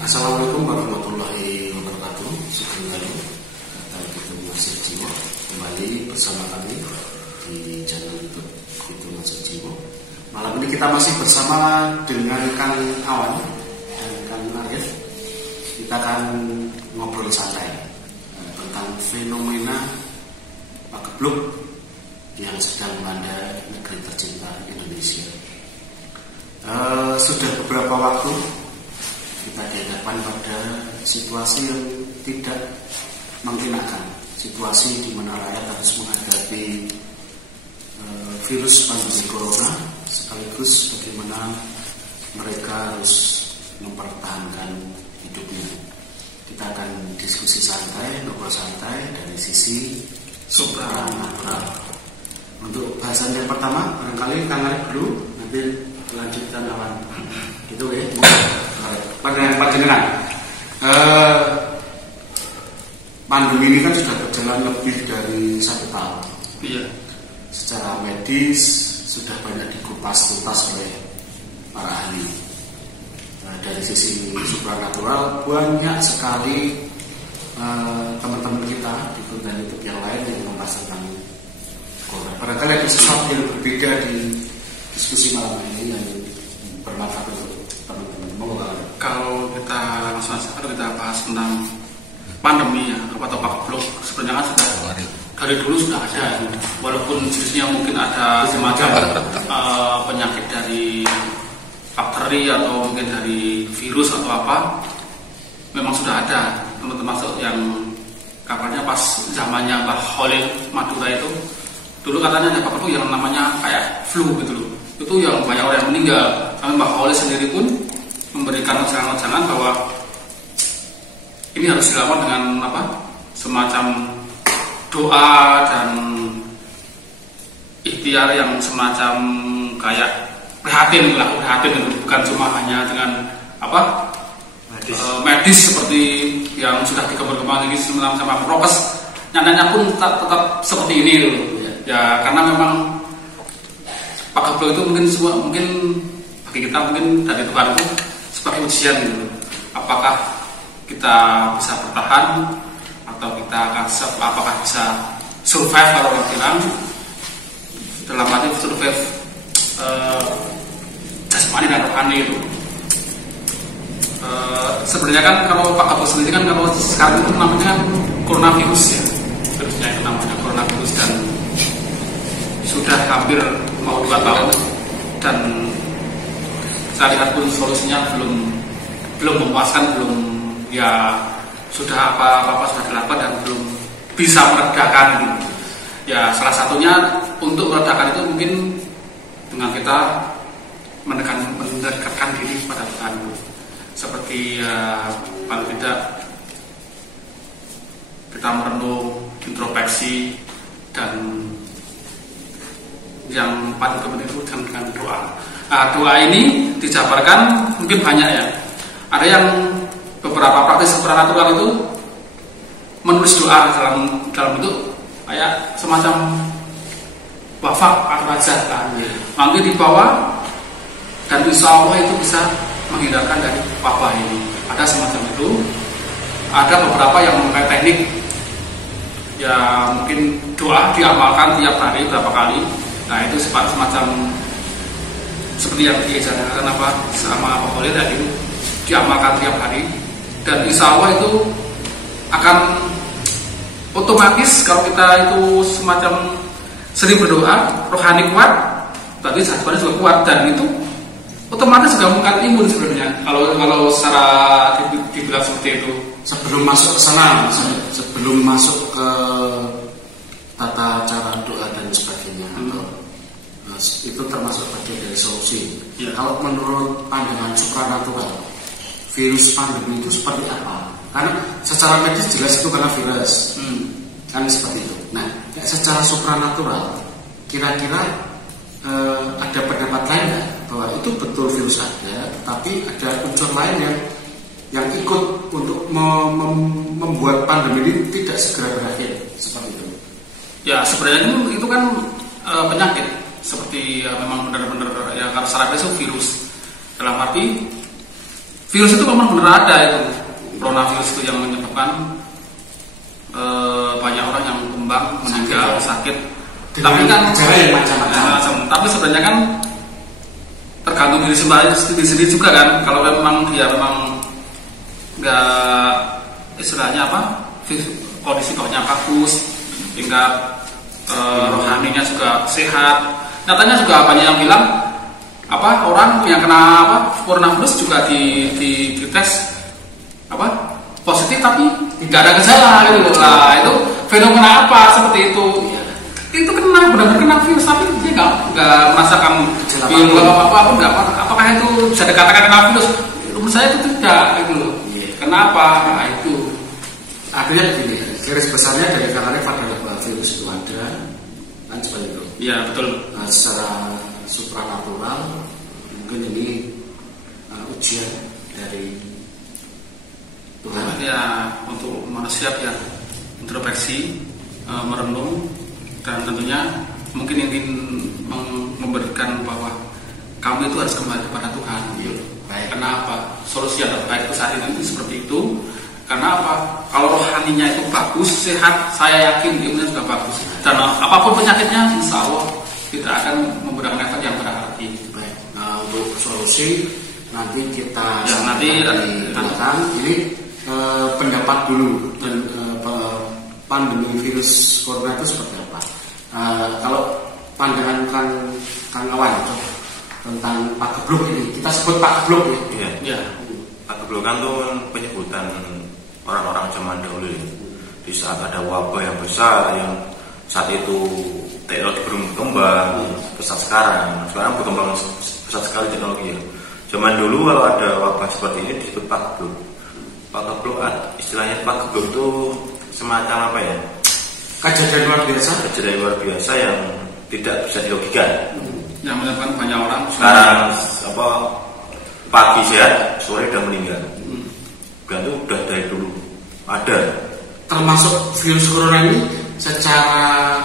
Assalamualaikum warahmatullahi wabarakatuh. Sugeng dalu datang Pitu Masjid Jiwo kembali bersama kami di channel YouTube Pitu Masjid Jiwo. Malam ini kita masih bersama dengan Kang Awan dan Kang Arif. Kita akan ngobrol santai tentang fenomena pagebluk yang sedang melanda negeri tercinta Indonesia. Sudah beberapa waktu kita dihadapkan pada situasi yang tidak mengenakan, situasi di mana rakyat harus menghadapi virus pandemi corona, sekaligus bagaimana mereka harus mempertahankan hidupnya. Kita akan diskusi santai, ngobrol santai dari sisi supranatural. Untuk bahasan yang pertama, barangkali Kang Arif dulu, nanti lanjutkan Awan. Gitu ya. Panjenengan. Pandemi ini kan sudah berjalan lebih dari 1 tahun. Iya. Secara medis sudah banyak dikupas-kupas oleh para ahli. Dari sisi supranatural banyak sekali teman-teman kita di konten YouTube yang lain yang membahas tentang corona. Barangkali ada sesuatu yang berbeda di diskusi malam ini yang bermanfaat untuk teman-teman. Kalau kita langsung saja kita bahas tentang pandemi ya, atau pagebluk, sebenarnya kan sudah dari dulu sudah ada, walaupun jenisnya mungkin ada semacam penyakit dari bakteri atau mungkin dari virus atau apa, memang sudah ada, termasuk yang kabarnya pas zamannya Mbah Khalil Madura itu, dulu katanya ada pagebluk yang namanya kayak flu gitu loh, itu yang banyak orang yang meninggal. Tapi Mbah Khalil sendiri pun memberikan wejangan-wejangan bahwa ini harus dilakukan dengan semacam doa dan ikhtiar yang semacam kayak prihatin, bukan cuma hanya dengan medis seperti yang sudah dikembang ini sama prokes. Nyatanya pun tetap seperti ini loh. Ya karena memang pagebluk itu mungkin bagi kita mungkin dari Tuhan itu sebagai ujian gitu. Apakah kita bisa bertahan atau kita apakah bisa survive, kalau orang bilang dalam arti survive jasmani dan rohani itu. Sebenarnya kan kalau pagebluk sendiri kan kalau sekarang itu namanya coronavirus ya, virusnya itu namanya coronavirus dan sudah hampir mau 2 tahun dan saya lihat pun solusinya belum memuaskan, ya sudah apa-apa sudah dilakukan dan belum bisa meredakan gitu. Ya salah satunya untuk meredakan itu mungkin dengan kita mendekatkan diri pada Tuhan, seperti paling tidak kita merenung, introspeksi, dan yang paling penting itu dengan doa. Nah, doa ini dijabarkan mungkin banyak ya. Ada yang beberapa praktis supranatural itu menulis doa dalam bentuk kayak semacam wafat ar-raja kan. Nanti dibawa dan insya Allah itu bisa menghindarkan dari wabah ini. Ada semacam itu. Ada beberapa yang memakai teknik ya mungkin doa diamalkan tiap hari berapa kali. Nah itu semacam seperti yang diajarkan sama Pak Khalil tadi, diamalkan tiap hari dan insya Allah itu akan otomatis kalau kita itu semacam sering berdoa, rohani kuat, berarti jasmani juga kuat dan itu otomatis juga meningkat imun sebenarnya. Kalau secara dibilang seperti itu. Sebelum masuk ke sana, sebelum masuk ke tata cara doa dan sebagainya, itu termasuk bagian dari solusi. Ya. Kalau menurut pandangan supranatural, virus pandemi itu seperti apa? Karena secara medis jelas itu karena virus, kan seperti itu. Nah, secara supranatural, kira-kira ada pendapat lain nggak bahwa itu betul virus ada, tetapi ada unsur lain yang ikut untuk membuat pandemi ini tidak segera berakhir, seperti itu? Ya sebenarnya itu kan penyakit. Seperti memang benar-benar ya karena secara itu virus dalam arti virus itu memang benar ada itu. Coronavirus itu yang menyebabkan banyak orang yang tumbang, meninggal, sakit. Tapi kan macam-macam. Tapi sebenarnya kan tergantung diri sendiri juga kan. Kalau memang dia memang nggak istilahnya kondisi bawahnya bagus, hingga rohaninya juga sehat. Nyatanya juga banyak yang bilang orang yang kena coronavirus juga di tes positif tapi nggak ada gejala gitu lah. Itu fenomena apa seperti itu? Itu benar-benar kena virus tapi dia nggak merasakan gejala apa-apa. Apakah itu bisa dikatakan kena virus? Menurut saya itu tidak gitu loh. Kenapa? Nah, itu artinya begini, garis besarnya dari kalangan pada virus itu ada kan seperti itu. Iya betul. Nah, secara supranatural mungkin ini ujian dari Tuhan. Ya untuk manusia yang introspeksi, merenung, dan tentunya mungkin ingin memberikan bahwa kamu itu harus kembali kepada Tuhan. Kenapa? Solusi yang terbaik itu saat ini seperti itu. Karena apa? Kalau rohaninya itu bagus, sehat, saya yakin imunnya juga bagus. Dan apapun penyakitnya, insya Allah tidak akan memberikan efek yang berarti. Baik. Nah, untuk solusi nanti kita nanti ini pendapat dulu dan pandemi virus corona itu seperti apa? Kalau pandangan Kang Awan tentang Pak Geblok ini, kita sebut Pak Geblok ya. Iya. Pak Geblok kan itu penyebutan orang-orang zaman dahulu ya. Di saat ada wabah yang besar yang saat itu teknologi belum berkembang besar sekarang berkembang besar sekali teknologi ya. Zaman dulu kalau ada wabah seperti ini disebut Pak Geblok. Pak Geblok istilahnya Pak Geblok itu semacam kejadian luar biasa yang tidak bisa dilogika. Yang menyebabkan banyak orang sekarang pagi sehat, sore udah meninggal. Dan itu udah dari dulu ada. Termasuk virus corona ini secara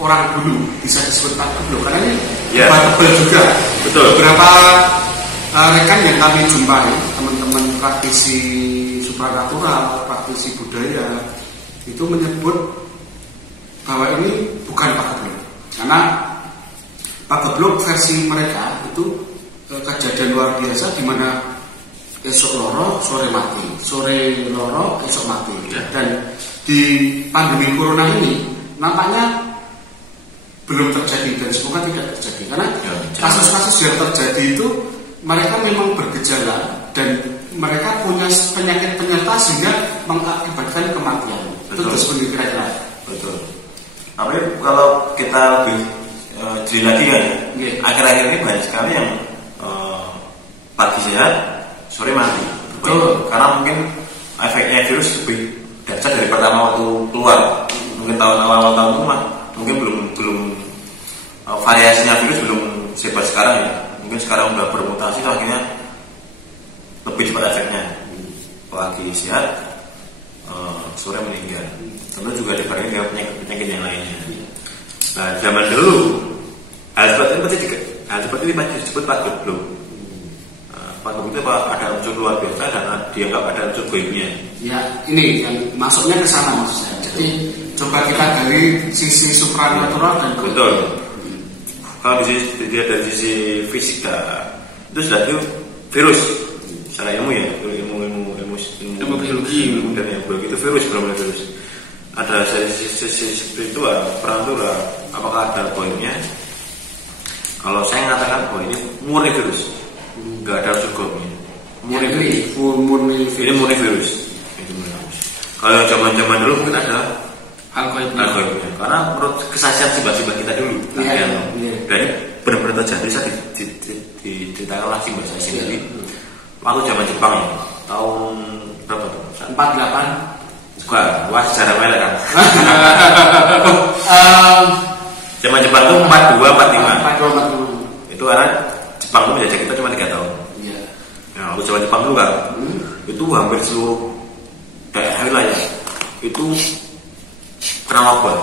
orang dulu bisa disebut Pak Geblok karena ini tebal juga. Betul. Beberapa rekan yang kami jumpai, teman-teman praktisi supranatural, praktisi budaya itu menyebut bahwa ini bukan Pak Geblok. Karena Pak Geblok versi mereka itu kejadian luar biasa di mana esok loro sore mati, sore loro esok mati. Dan di pandemi corona ini nampaknya belum terjadi dan semoga tidak terjadi karena kasus-kasus yang terjadi itu mereka memang bergejala dan mereka punya penyakit penyerta sehingga mengakibatkan kematian. Betul. Itu seperti kira-kira. Betul. Tapi kalau kita lebih jeli lagi kan, akhir-akhir ini banyak sekali yang pagi sehat, sore mati. Betul. Karena mungkin efeknya virus lebih dahsyat dari pertama waktu keluar. Mungkin tahun awal tahun itu mungkin belum variasinya virus belum sehebat sekarang ya. Mungkin sekarang udah bermutasi, akhirnya lebih cepat efeknya. Pagi sehat, sore meninggal. Tentu juga dibarengi dengan penyakit yang lainnya. Nah, zaman dulu hal seperti ini pasti disebut Pak Geblok. Pak Geblok itu ada unsur luar biasa dan dianggap ada unsur goibnya. Ya, ini yang masuknya ke sana maksud saya. Jadi coba kita dari sisi supranatural dan betul. Kalau dilihat dari sisi fisika itu sudah itu virus. Secara ilmu ya, ilmu biologi dan yang begitu virus belum ada virus. Ada sisi spiritual, perantura, apakah ada poinnya? Kalau saya mengatakan bahwa ini murni virus, nggak ada unsur goibnya. Murni virus. Kalau zaman dulu mungkin ada hal goibnya. Karena menurut kesaksian simbah-simbah kita dulu, dan ini benar-benar terjadi. Saya diceritakan lagi mbak saya sendiri. Waktu zaman Jepang ya, tahun berapa tuh? 48. Wah, sejarah melek kan. Zaman Jepang itu 42, 45. Itu karena Jepang itu menjajah kita cuma 3 tahun. Iya. Nah, waktu zaman Jepang dulu kan, itu hampir seluruh daerah wilayah itu kena wabah.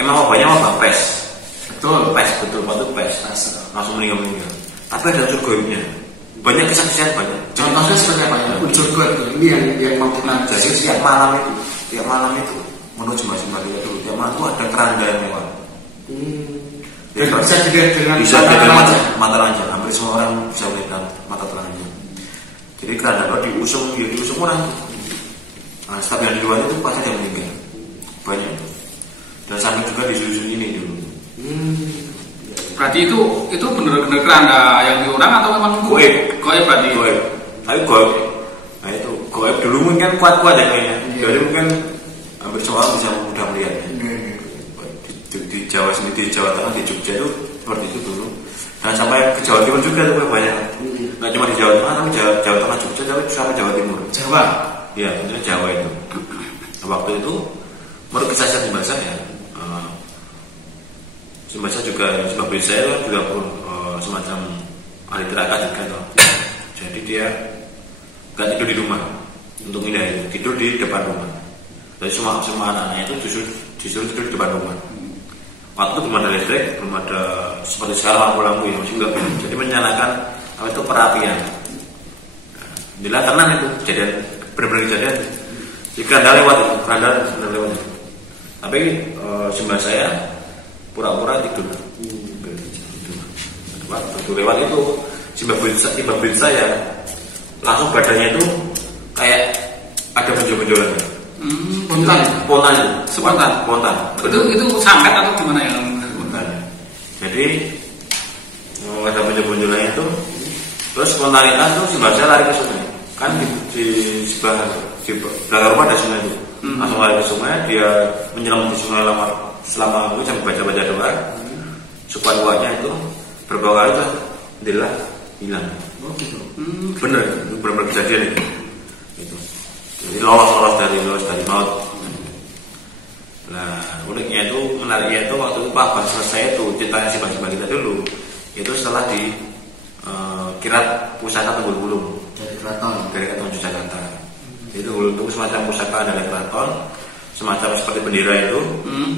Emang wabahnya wabah pes. Betul. Pes, betul, waktu pes. Langsung meninggal. tapi ada unsur goibnya. Banyak kesaksian banyak. Contohnya seperti apa ya? Unsur goib ini yang mau kita jadi tiap malam itu menuju Jembatan itu tiap malam itu ada keranda yang lewat. Dan bisa dilihat dengan mata telanjang. Hampir semua orang bisa melihat mata telanjang. Jadi keranda itu diusung orang. Nah, setiap yang di luar itu pasti yang meninggal. Banyak. Dan sampai juga di susun ini dulu. Berarti itu benar-benar keranda yang diurang atau memang goib? Goib berarti. Goib. Tapi goib. Nah itu goib dulu mungkin kuat-kuat ya kayaknya. Jadi mungkin hampir semua orang bisa mudah melihatnya. Di Jawa sendiri, di Jawa Tengah, di Jogja itu seperti itu dulu. Dan sampai ke Jawa Timur juga itu banyak. Nggak cuma di Jawa Tengah, tapi Jawa Tengah Jogja, tapi sampai Jawa Timur. Jawa. Iya, maksudnya Jawa itu. Waktu itu menurut kesaksian Simbah ya. Simbah juga Simbah Bisa itu juga pun semacam ahli tirakat juga toh. Jadi dia nggak tidur di rumah untuk pindah itu, tidur di depan rumah. Jadi semua anak-anaknya itu disuruh tidur di depan rumah. Waktu itu belum ada listrik, belum ada seperti sekarang lampu ya, masih enggak. Jadi menyalakan apa itu perapian. Inilah tenang itu kejadian, benar-benar kejadian. Jika anda lewat itu, keranda benar lewat itu. Tapi Simbah saya pura-pura tidur. Waktu lewat itu Simbah Bin saya langsung badannya itu kayak ada benjol-benjolan. Spontan itu. Spontan. Itu santet atau gimana yang spontan? Jadi ada benjol-benjolan itu, terus spontanitas itu Simbah saya lari ke sungai. Kan di belakang rumah ada sungai itu. Langsung lari ke sungai, dia menyelam di sungai selama aku sampai baca-baca doa. Sekuat-kuatnya itu beberapa kali tuh adalah hilang. Oh gitu. Bener, itu benar-benar kejadian itu. Jadi lolos dari maut. Nah, uniknya itu, menariknya itu waktu itu Pak Bas selesai itu ceritanya Simbah kita dulu. Itu setelah di kirap pusaka Tunggul Wulung dari Keraton Yogyakarta. Itu Wulung itu semacam pusaka dari keraton, semacam seperti bendera itu.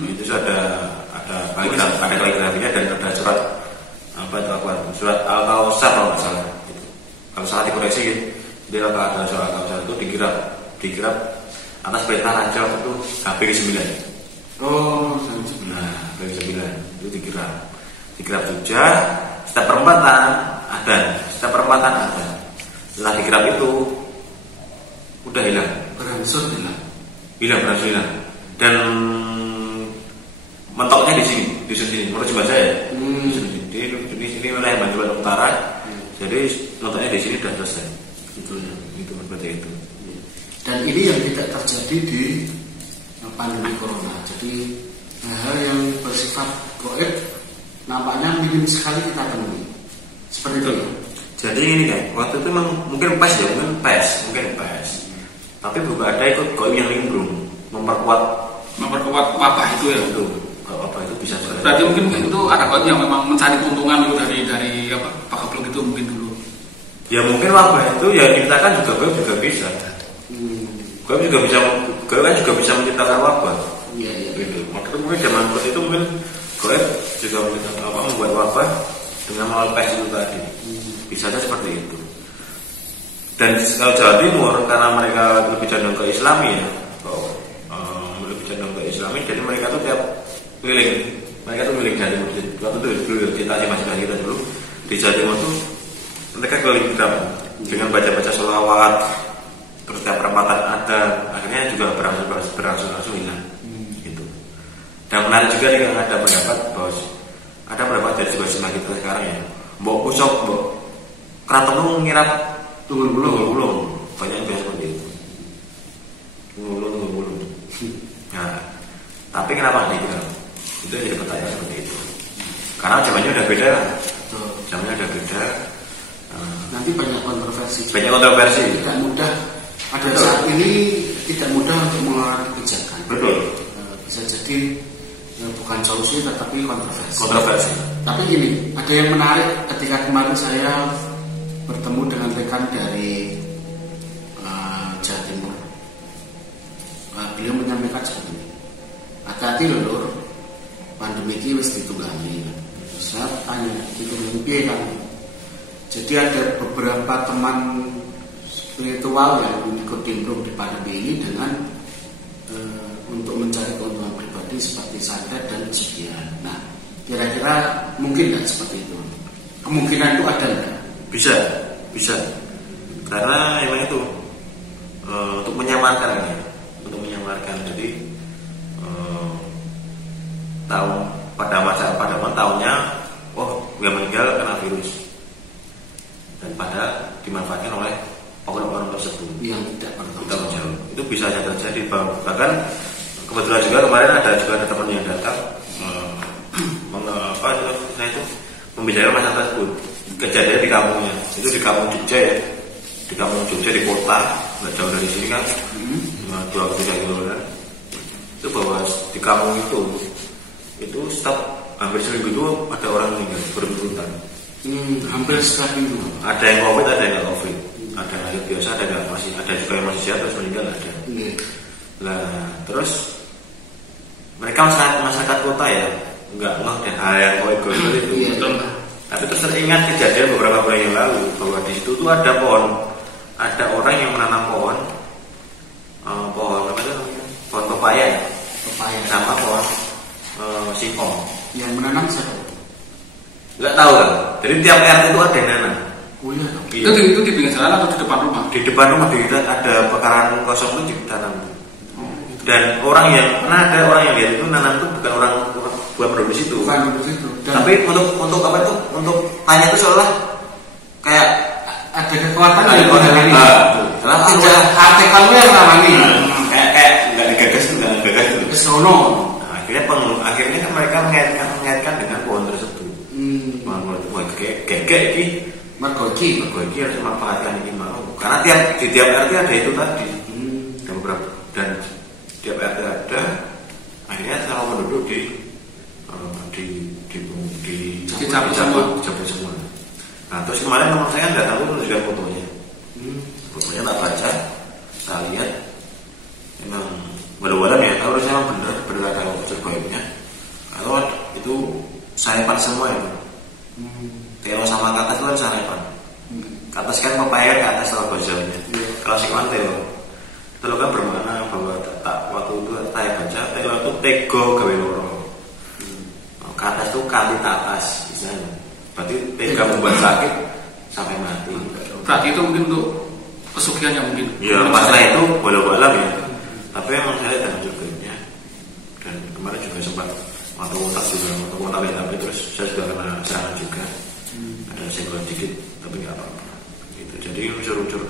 Itu ada kaligrafinya dan ada surat surat Al-Kausar kalau nggak salah. Kalau salah dikoreksi gitu. Jadi kalau ada surat Al-Kausar itu dikirap atas perintah raja itu HPG 9. Nah, HPG 9 itu dikirap Jogja. Setiap perempatan ada. Setelah dikirap itu udah hilang. Berangsur hilang. Dan mentoknya di sini. Menurut Simbah saya. Di sini wilayah Banjuan Utara. Jadi mentoknya di sini sudah selesai. Itu seperti itu. Dan ini yang tidak terjadi di pandemi corona. Jadi hal yang bersifat goib nampaknya minim sekali kita temui. Seperti itu. Jadi ini kan, waktu itu memang mungkin PES. Tapi belum ada ikut goib yang nimbrung memperkuat wabah itu ya. Itu apa itu bisa. Berarti mungkin itu ada goib yang memang mencari keuntungan itu dari apa Pak Kablung itu mungkin dulu. Ya mungkin wabah itu ya diciptakan juga goib juga bisa. Goib juga bisa menciptakan wabah. Iya. Gitu. Waktu itu mungkin zaman itu mungkin goib juga membuat wabah dengan melalui PES itu tadi. Bisa saja seperti itu. Dan kalau Jawa Timur karena mereka lebih cenderung ke Islami ya, jadi mereka tuh tiap keliling, Jawa Timur. Waktu itu dulu kita masih kita dulu di Jawa Timur tuh mereka keliling dengan baca-baca sholawat, terus tiap perempatan ada, akhirnya juga berangsur hilang. Gitu. Dan menarik juga nih ada pendapat dari Simbah kita sekarang ya, mbok kusok keraton ngirap Tunggul Wulung banyak yang biasa seperti itu. Tunggul Wulung. Nah, tapi kenapa dikira? Itu jadi pertanyaan seperti itu. Karena zamannya udah beda. Nanti banyak kontroversi. Tidak mudah. Pada saat ini tidak mudah untuk mengeluarkan kebijakan. Betul. Bisa jadi bukan solusi tetapi kontroversi. Tapi gini, ada yang menarik ketika kemarin saya bertemu dengan rekan dari Jawa Timur. Beliau menyampaikan seperti ini. Hati-hati lho, pandemi ini wis ditunggangi. Saya tanya, ditunggangi piye kan? Jadi ada beberapa teman spiritual yang ikut nimbrung di pandemi ini dengan untuk mencari keuntungan pribadi seperti santet dan pesugihan. Nah, kira-kira mungkin nggak seperti itu? Kemungkinan itu ada nggak? Bisa. Karena emang itu untuk menyamarkan ya, Jadi pada tahunnya, dia meninggal karena virus, dan pada dimanfaatkan oleh orang-orang tersebut yang tidak bertanggung jawab. Itu bisa saja terjadi. Bahkan kebetulan juga kemarin ada teman yang datang membicarakan masalah tersebut, kejadian di kampungnya. Itu di kampung Jogja ya, di kota nggak jauh dari sini kan, 2-3 kilometer. Itu bahwa di kampung itu setiap hampir seminggu itu ada orang meninggal berurutan. Hampir setiap minggu. Ada yang COVID, ada yang nggak COVID. Ada yang biasa, ada juga yang masih sehat terus meninggal ada. Nah, terus mereka masyarakat kota ya nggak deh hal yang goib itu. Tapi terus teringat kejadian beberapa bulan yang lalu bahwa di situ tuh ada orang yang menanam pohon pepaya sama pohon singkong. Yang menanam siapa? Nggak tahu kan. Jadi tiap RT itu ada yang nanam. Itu di pinggir jalan atau di depan rumah? Di depan rumah ada pekarangan kosong itu ditanam. Dan ada orang yang lihat itu nanam itu bukan orang bukan penduduk situ. Tapi untuk apa itu? Untuk tanya itu seolah kayak ada kekuatan yang menangani. Hati kamu yang menangani. Kayak nggak digagas itu. Kesono. Akhirnya kan mereka mengaitkan dengan pohon tersebut. Pohon itu kayak ini. Mergo iki harus memanfaatkan ini mau. Karena di tiap RT ada itu tadi. Dan tiap RT ada. Akhirnya kalau penduduk dicabut semua. Nah, terus kemarin teman saya nggak tahu menunjukkan fotonya. Fotonya tak baca, saya lihat memang walau-walau ya, harusnya memang benar ada unsur goibnya. Kalau itu saripan semua itu. Telo sama ke atas itu kan saripan. Ke atas kan pepaya, ke atas kalau bajanya. Kalau singkong telo kan bermakna bahwa waktu itu saya baca telo itu tego gawe loro. Ke atas itu kali atas misalnya. Berarti tega membuat sakit sampai mati. Berarti itu mungkin untuk pesugihan yang mungkin. Ya, masalah itu walau-walau ya. Tapi memang saya dan juga dan kemarin juga sempat waktu kontak tapi terus saya sudah kena serangan juga. Ada senggol dikit tapi nggak apa-apa. Gitu. Jadi unsur-unsur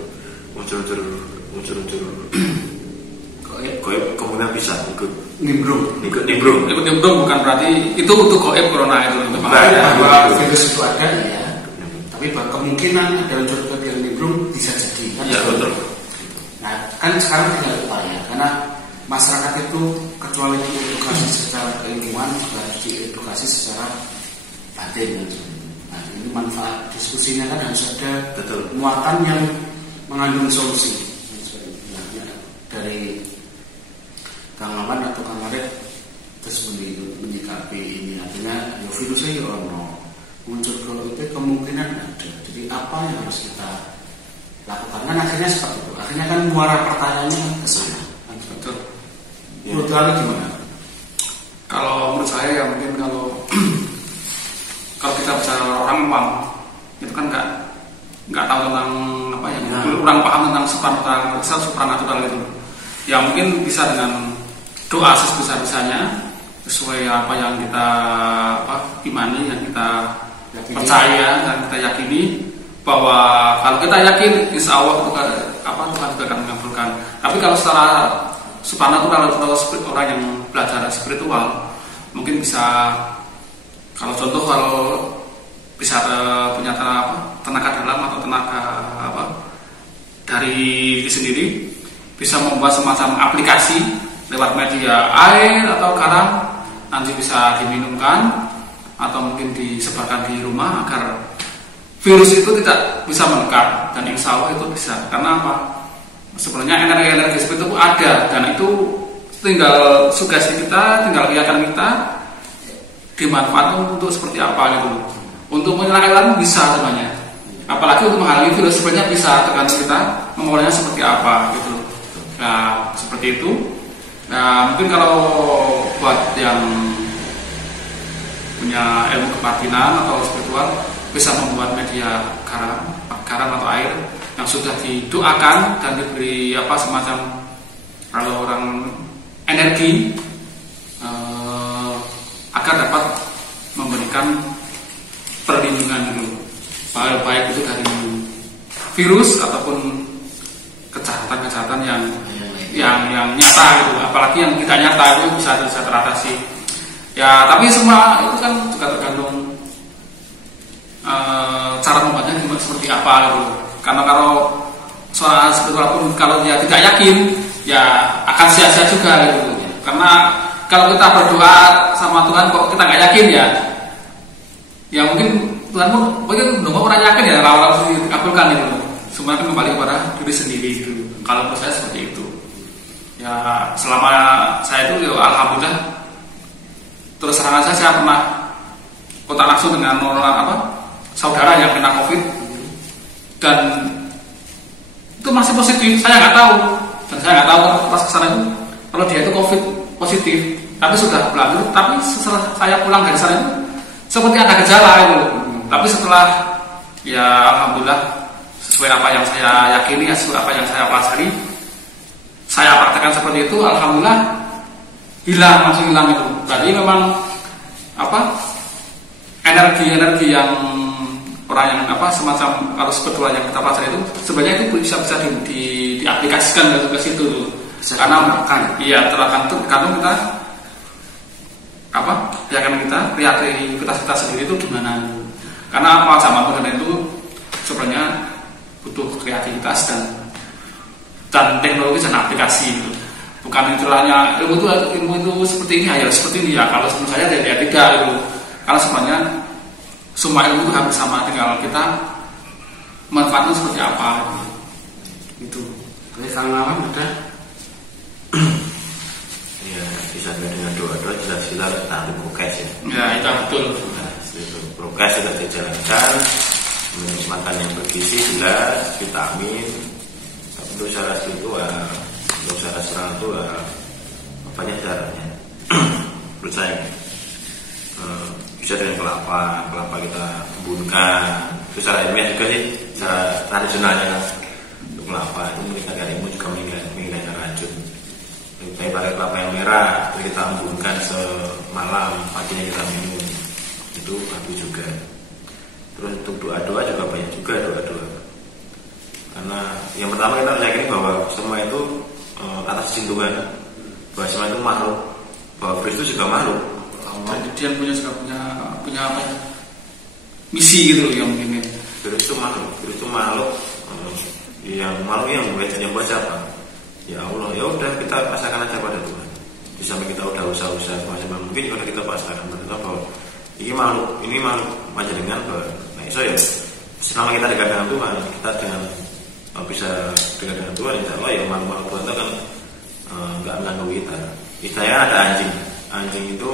goib kemudian bisa ikut nimbrung bukan berarti itu untuk goib corona itu bahwa virus itu ada ya, tapi bahwa kemungkinan ada unsur goib yang nimbrung bisa jadi kan. Ya, betul. Nah kan sekarang tinggal upaya karena masyarakat itu kecuali diedukasi secara keilmuan juga harus diedukasi secara batin. Nah ini manfaat diskusinya kan harus ada muatan yang mengandung solusi. Dari Kang Maman atau Kang Arif terus menyikapi ini artinya ya virusnya ya muncul itu kemungkinan ada. Jadi apa yang harus kita lakukan? Kan akhirnya seperti itu. Akhirnya kan muara pertanyaannya kan ke sana. Betul. Menurut kalian gimana? Kalau menurut saya ya mungkin kalau kita bicara orang awam itu kan nggak tahu tentang apa ya, kurang paham tentang supranatural itu. Ya mungkin bisa dengan doa sebesar-besarnya sesuai apa yang kita imani, yang kita percaya dan kita yakini bahwa kalau kita yakin insya Allah Tuhan juga akan mengabulkan. Tapi kalau secara supranatural atau orang yang belajar spiritual mungkin bisa kalau bisa punya tenaga dalam atau tenaga dari diri sendiri bisa membuat semacam aplikasi lewat media air atau garam nanti bisa diminumkan atau mungkin disebarkan di rumah agar virus itu tidak bisa mendekat, dan insya Allah itu bisa. Karena apa? Sebenarnya energi-energi seperti itu ada dan itu tinggal sugesti kita, tinggal keyakinan kita dimanfaatkan untuk seperti apa gitu. Untuk menyelamatkan bisa sebenarnya. apalagi untuk menghalangi virus sebenarnya bisa tergantung kita mengolahnya seperti apa gitu. Nah seperti itu. Nah mungkin kalau buat yang punya ilmu kebatinan atau spiritual bisa membuat media garam atau air yang sudah didoakan dan diberi semacam kalau orang energi agar dapat memberikan perlindungan dulu, baik itu dari virus ataupun kejahatan yang nyata gitu, apalagi yang tidak nyata itu bisa teratasi. Ya tapi semua itu kan juga tergantung cara membuatnya seperti apa gitu. Karena kalau soal spiritual pun kalau dia tidak yakin ya akan sia-sia juga gitu. Karena kalau kita berdoa sama Tuhan kok kita nggak yakin ya mungkin Tuhan pun mungkin orang yakin ya kalau dikabulkan gitu. Semua kan kembali kepada diri sendiri gitu. Kalau menurut saya seperti itu. Ya selama saya itu ya alhamdulillah terus terang saya pernah kontak langsung dengan orang saudara yang kena COVID dan itu masih positif. Saya nggak tahu dan saya nggak tahu pas kesana itu kalau dia itu COVID positif, tapi sudah pulang. Tapi setelah saya pulang dari sana itu seperti ada gejala itu. Tapi setelah ya alhamdulillah sesuai apa yang saya yakini, sesuai apa yang saya pelajari, saya praktekkan seperti itu, alhamdulillah langsung hilang itu. Jadi memang energi yang orang yang semacam kalau spiritual yang kita pelajari itu sebenarnya itu bisa diaplikasikan ke situ karena tergantung kita keyakinan kita, kreativitas kita sendiri itu gimana. Karena zaman modern itu sebenarnya butuh kreativitas dan teknologi dan aplikasi gitu. Bukan istilahnya ilmu itu seperti ini ya seperti ini ya. Kalau menurut saya tidak gitu. Karena sebenarnya semua ilmu itu hampir sama, tinggal kita manfaatnya seperti apa gitu. Ini Kang Alam udah ya bisa dengan doa-doa jelas-jelas nanti prokes ya. Ya itu betul. Prokes sudah dijalankan, makan yang bergizi jelas, vitamin. Tapi untuk secara spiritual, untuk secara spiritual banyak caranya. Menurut saya bisa dengan kelapa kita embunkan. Itu secara ilmiah juga sih, secara tradisionalnya untuk kelapa itu meningkatkan imun juga meningkatkan racun. Lebih pakai kelapa yang merah, itu kita embunkan semalam, paginya kita minum, itu bagus juga. Terus untuk doa-doa juga banyak juga doa-doa. Karena yang pertama kita harus yakini bahwa semua itu atas izin Tuhan, bahwa semua itu makhluk, bahwa Kristus juga makhluk. Jadi dia punya misi gitu yang mungkin. Virus itu makhluk yang buat siapa? Ya Allah. Ya udah kita pasrahkan aja pada Tuhan. Di samping kita udah usaha-usaha macam mungkin udah kita pasrahkan pada bahwa ini makhluk panjenengan bahwa so ya selama kita dekat dengan Tuhan, kita bisa dekat dengan Tuhan, insya Allah ya makhluk Tuhan itu kan nggak mengganggu kita. Misalnya ada anjing itu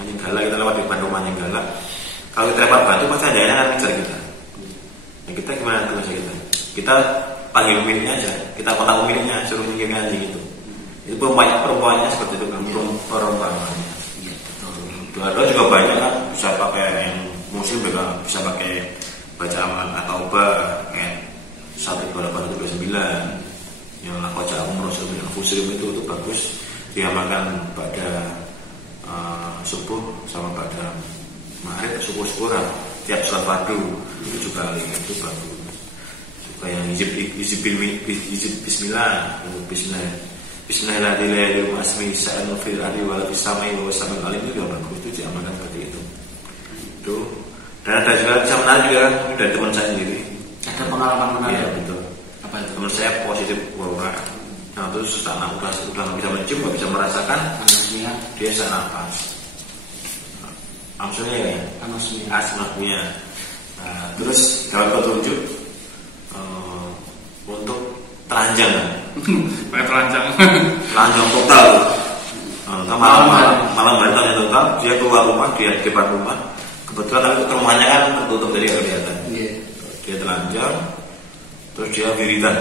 anjing galak, kita lewat di depan rumah anjing galak, kalau kita lewat batu pasti ada yang akan ngejar kita. Nah, kita gimana tuh kita panggil pemiliknya aja, kita kontak pemiliknya, suruh nyingkirin anjing itu. Itu perempuannya seperti itu kan, perumpamannya. Doa-doa juga banyak kan, bisa pakai yang muslim juga bisa pakai bacaan atau kayak 1/829 yang lakoja umroh dengan fusil itu bagus, diamalkan pada subuh sama pada maghrib, subuh tiap sholat fardu itu juga itu bagus. Juga yang Bismillahirrahmanirrahim asmi sa'an fil ardi wal samai wa samil alim itu juga bagus, itu diamalkan seperti itu. Itu dan ada juga bisa menarik juga kan, ini dari teman saya sendiri. Ada pengalaman menarik. Iya betul. Apa itu? Teman saya positif corona. Nah terus setelah udah nggak bisa mencium, nggak bisa merasakan, dia sesak nafas. Asmanya. Nah, terus kalau petunjuk untuk telanjang. Pakai telanjang total. Malam hari telanjang total, dia keluar rumah, dia di depan rumah. Kebetulan rumahnya kan tertutup jadi nggak kelihatan. dia telanjang, terus dia wiridan.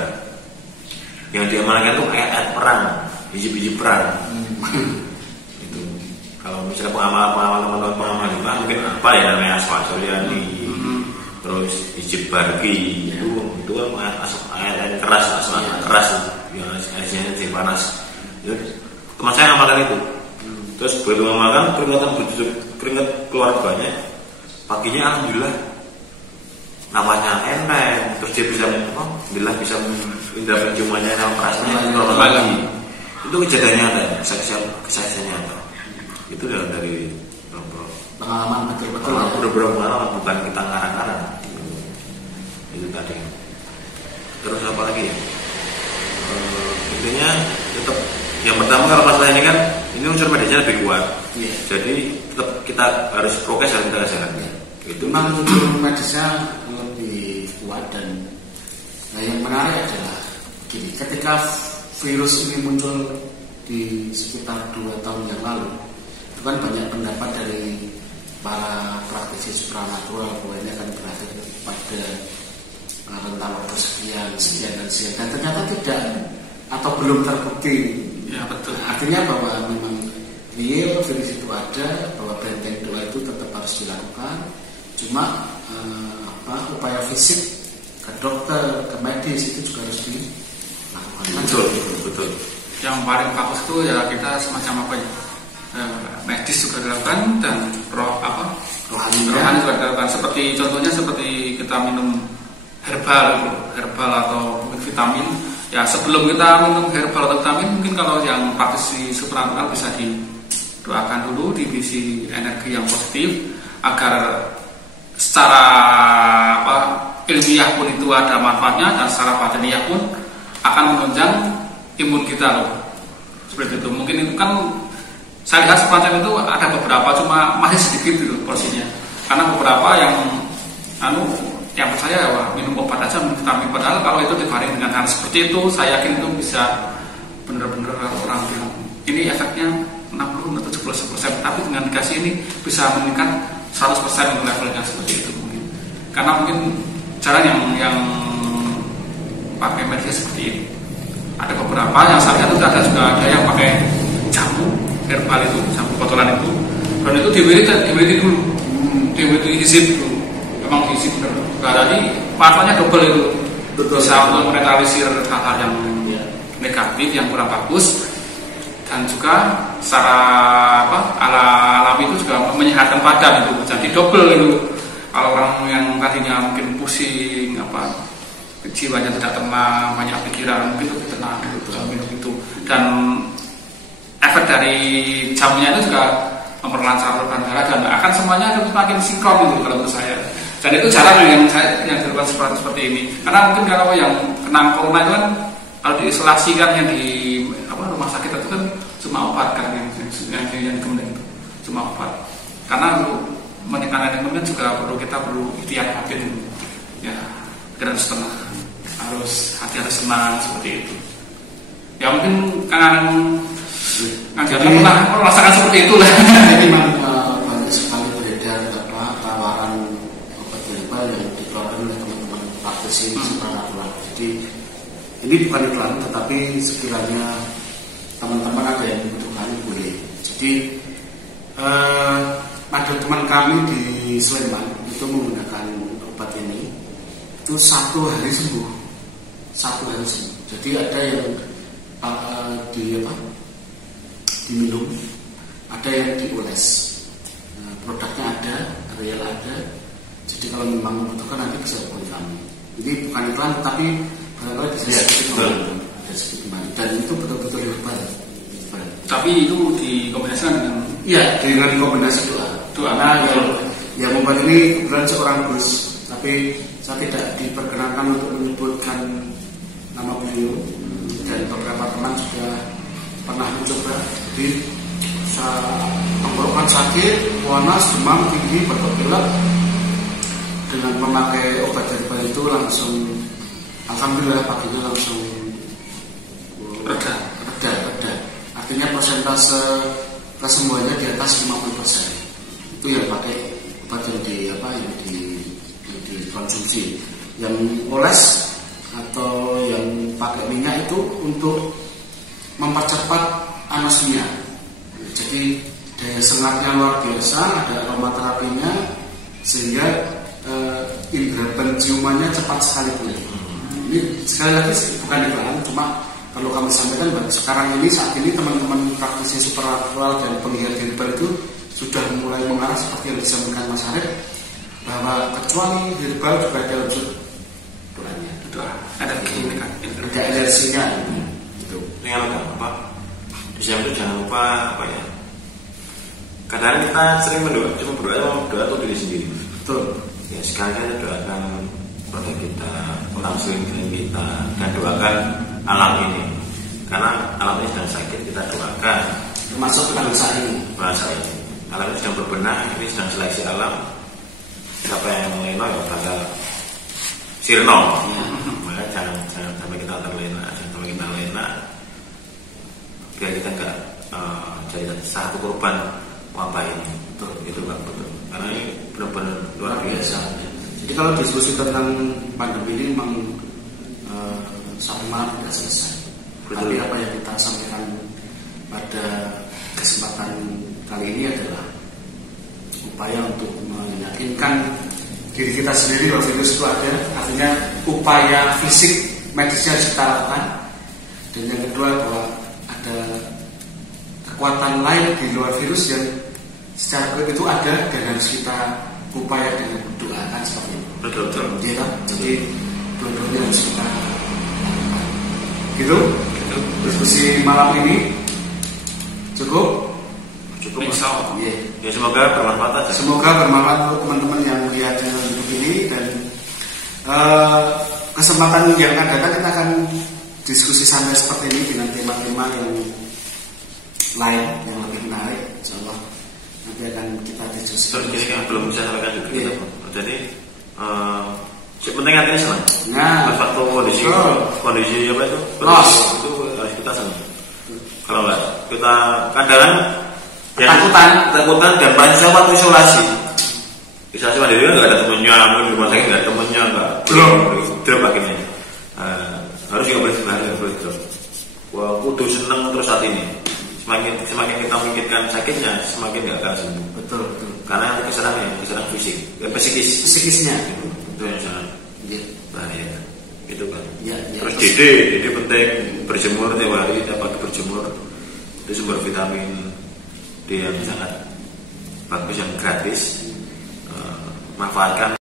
Yang dia amalkan itu ayat-ayat perang, biji-biji perang. Itu kalau misalnya pengamalan teman-teman pengamal mungkin apa ya namanya Asma Suryani, terus Hizib Barki, itu kan ayat-ayat keras, keras yang ayatnya panas. Itu teman saya ngamalkan itu. Terus begitu ngamalkan keringat keluar banyak. Paginya alhamdulillah namanya enteng, terus dia bisa alhamdulillah bisa indra penciumannya sama perasanya normal lagi. Itu kejadiannya ada, kesaksiannya ada. Itu dari pengalaman betul-betul. Pengalaman bukan kita ngarang-ngarang. Itu tadi. Terus apa lagi ya? Intinya tetap yang pertama kalau masalah ini kan ini unsur medisnya lebih kuat. Jadi tetap kita harus prokes, harus kita kesehatan. Itu memang unsur medisnya lebih kuat. Dan yang menarik adalah gini, ketika virus ini muncul di sekitar 2 tahun yang lalu, itu kan banyak pendapat dari para praktisi supranatural bahwa ini akan berakhir pada rentang waktu sekian dan sekian, dan ternyata tidak atau belum terbukti. Ya betul. Artinya bahwa memang real virus itu ada, bahwa benteng doa itu tetap harus dilakukan. Cuma upaya fisik ke dokter, ke medis itu juga harus dilakukan. Betul. Yang paling bagus itu ya kita semacam apa ya? Medis juga dilakukan dan rohani juga dilakukan. Seperti contohnya seperti kita minum herbal atau vitamin. Ya sebelum kita minum herbal atau vitamin, mungkin kalau yang praktisi supranatural bisa didoakan dulu, diisi energi yang positif agar secara ilmiah pun itu ada manfaatnya, dan secara batiniah pun akan menunjang imun kita loh. Seperti itu. Mungkin itu kan saya lihat semacam itu ada beberapa, cuma masih sedikit itu porsinya. Karena beberapa yang yang percaya wah minum obat aja minum vitamin, padahal kalau itu dibaring dengan hal seperti itu, saya yakin itu bisa benar-benar orang bilang ini efeknya 60 atau 70%, tapi dengan dikasih ini bisa meningkat 100% levelnya seperti itu mungkin. Karena mungkin cara yang pakai medis seperti ini. Ada beberapa yang saya lihat itu juga ada yang pakai jamu herbal itu, jamu botolan itu, dan itu diwiriti dulu, diwiriti hizib dulu. Memang diisi benar. Berarti manfaatnya double itu. Bisa untuk menetralisir hal-hal yang negatif, yang kurang bagus, dan juga secara alami itu juga menyehatkan badan itu. Jadi double itu. Kalau orang yang tadinya mungkin pusing, jiwanya tidak tenang, banyak pikiran, mungkin lebih tenang gitu, minum itu. Dan efek dari jamunya itu juga memperlancar organ darah dan akan semuanya semakin sinkron gitu kalau menurut saya. Dan itu jarang yang dilakukan seperti ini. Karena mungkin kalau yang kena corona itu kan kalau diisolasikan yang di rumah sakit itu kan cuma obat kan yang kemudian itu cuma obat. Karena untuk meningkatkan imun kan juga kita perlu ikhtiar batin. Ya, kita harus tenang, hati harus senang seperti itu. Ya mungkin kan jadi pernah merasakan seperti itulah. Jadi memang banyak sekali beredar tawaran obat yang dikeluarkan oleh teman-teman praktisi supranatural. Jadi ini bukan iklan, tetapi sekiranya teman-teman ada yang membutuhkan boleh. Jadi ada teman kami di Sleman itu menggunakan obat ini, itu 1 hari sembuh. Jadi ada yang diminum, ada yang dioles. Produknya ada, real ada. Jadi kalau memang membutuhkan nanti bisa hubungi kami. Ini bukan iklan, tapi barangkali bisa sedikit kembali. Dan itu betul-betul herbal. Tapi itu dikombinasikan dengan dengan kombinasi doa. Karena yang membuat ini kebetulan seorang Gus, tapi saya tidak diperkenankan untuk menyebutkan nama beliau. Dan beberapa teman juga pernah mencoba. Jadi tenggorokan sakit, panas, demam tinggi, batuk-pilek, dengan memakai obat herbal itu langsung alhamdulillah paginya langsung reda. Artinya persentase kesembuhannya di atas 50%. Itu yang pakai obat yang dikonsumsi. yang oles atau yang pakai minyak itu untuk mempercepat anosmia. Jadi daya sengatnya luar biasa, ada aromaterapinya sehingga indera penciumannya cepat sekali pulih. Ini sekali lagi bukan iklan, cuma perlu kami sampaikan bahwa sekarang ini saat ini teman-teman praktisi supernatural dan penggiat herbal itu sudah mulai mengarah seperti yang disampaikan Mas Arif, bahwa kecuali herbal juga ada unsur doanya, ada keunikan, ada energinya gitu. Tinggal apa? Di samping itu jangan lupa apa ya? Kadang kita sering berdoa untuk diri sendiri. Betul. Ya sekali kita doakan kepada kita, orang sekeliling kita, dan doakan alam ini. Karena alam ini sedang sakit, kita doakan. Termasuk bangsa ini. Alam ini sedang berbenah, ini sedang seleksi alam. Siapa yang leno ya bakal sirno. Maka jangan sampai kita terlena, jangan sampai kita lena. Biar kita enggak jadi satu korban wabah ini. Betul. Itu kan betul. Karena ini benar-benar luar biasa. Jadi kalau diskusi tentang pandemi ini memang satu malam tidak selesai. Tapi apa yang kita sampaikan pada kesempatan kali ini adalah upaya untuk meyakinkan diri kita sendiri bahwa virus itu ada. Artinya upaya fisik medisnya harus kita lakukan. Dan yang kedua bahwa ada kekuatan lain di luar virus yang secara itu ada dan harus kita upaya dengan berdoa kan seperti itu. Betul. Ya kan? Jadi dua-duanya harus kita lakukan. Gitu. Diskusi malam ini cukup. Ya semoga bermanfaat. Semoga bermanfaat untuk teman-teman yang melihat channel YouTube ini, dan kesempatan yang akan datang kita akan diskusi sampai seperti ini dengan tema-tema yang lain yang lebih menarik. Insyaallah nanti akan kita diskusi. Terus yang belum bisa sampaikan juga. Yeah. Jadi penting hatinya senang. Nah, waktu kondisi apa itu? Itu harus kita senang. Kalau enggak kita kadang takutan dan paling waktu isolasi mandiri nggak ada temennya, di rumah sakit nggak ada temennya, nggak drop akhirnya. Harus juga boleh sebenarnya nggak boleh drop. Wah, kudu seneng terus saat ini. Semakin kita memikirkan sakitnya, semakin nggak akan sembuh. Betul. Karena keserang fisik, psikisnya itu yang sangat bahaya. Itu kan. Ya. Terus DD penting, berjemur tiap hari, tiap pagi berjemur. Itu sumber vitamin D yang sangat bagus, yang gratis. Manfaatkan.